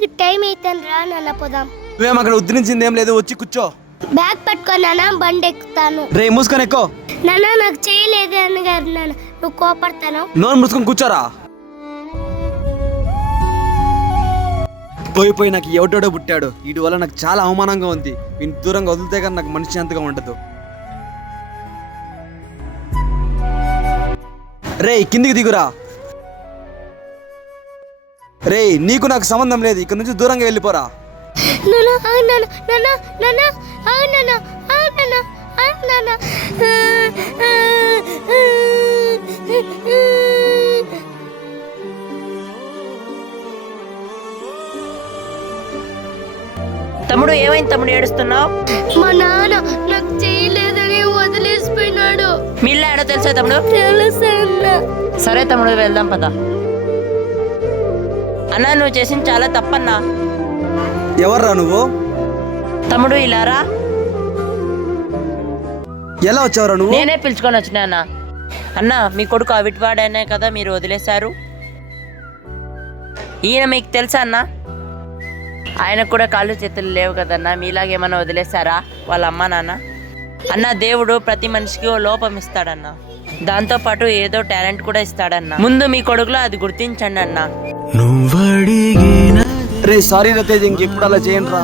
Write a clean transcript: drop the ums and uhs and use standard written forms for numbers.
స్కూల్కి టైం అవుతాను రా నాన్న పోదాం. నువ్వేం అక్కడ ఉద్ధరించింది ఏం లేదు, వచ్చి కూర్చో. బ్యాగ్ పట్టుకొని నాన్న బండి ఎక్కుతాను. రే మూసుకొని ఎక్కువ. నాన్న నాకు చేయలేదు అన్నగారు, నాన్న నువ్వు కోపడతాను. నోరు మూసుకొని కూర్చోరా. పోయి నాకు ఎవడోడో పుట్టాడు, వీటి వల్ల నాకు చాలా అవమానంగా ఉంది. వీని దూరంగా వదిలితే కానీ నాకు మనశ్శాంతిగా ఉండదు. రే కిందికి దిగురా. రే నీకు నాకు సంబంధం లేదు, ఇక్కడ నుంచి దూరంగా వెళ్ళిపోరా. నాన్న నాన్న నాన్న నాన్న నాన్న నాన్న నాన్న. తమ్ముడు ఏమైంది తమ్ముడు, ఏడుస్తున్నావు? మా నాన్న నాకు చేయలేదని వదిలేసిపోయినాడు. మీ ఇల్లు ఏడో తెలుసా తమ్ముడు? తెలుసన్నా. సరే తమ్ముడు వెళ్దాం పద. అన్నా నువ్వు చేసింది చాలా తప్పన్నా. ఎవర్రా నువ్వు? తమ్ముడు ఇలా రా. ఎలా వచ్చావురా నువ్వు? నేనే పిలుచుకొని వచ్చినా అన్న. అన్న మీ కొడుకు అవిటివాడనే కదా మీరు వదిలేశారు. ఈయన మీకు తెలుసా అన్న? ఆయనకు కూడా కాళ్ళు చేతులు లేవు కదన్నా, మీలాగేమన్నా వదిలేశారా వాళ్ళ అమ్మ నాన్న? అన్న దేవుడు ప్రతి మనిషికి ఓ లోపం ఇస్తాడన్న, దాంతోపాటు ఏదో టాలెంట్ కూడా ఇస్తాడన్న. ముందు మీ కొడుకులో అది గుర్తించండి అన్న. రే సారీ రా తేజ్, ఇంకెప్పుడు అలా చేయండి రా.